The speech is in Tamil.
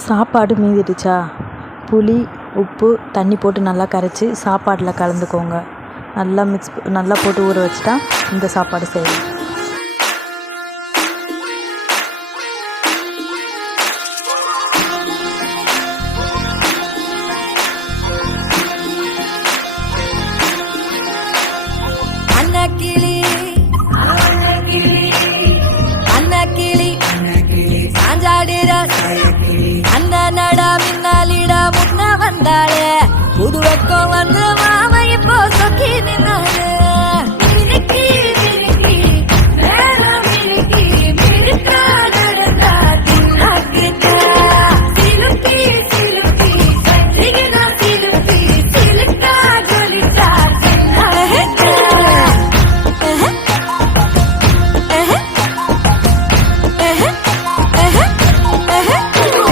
சாப்பாடு மீந்துடுச்சா, புளி உப்பு தண்ணி போட்டு நல்லா கரைச்சி சாப்பாட்டில் கலந்துக்கோங்க. நல்லா போட்டு ஊற வச்சுட்டா இந்த சாப்பாடு செய்யலாம். அந்த நட மின்னாலிட முன்ன வந்தாளே புது வெக்கம்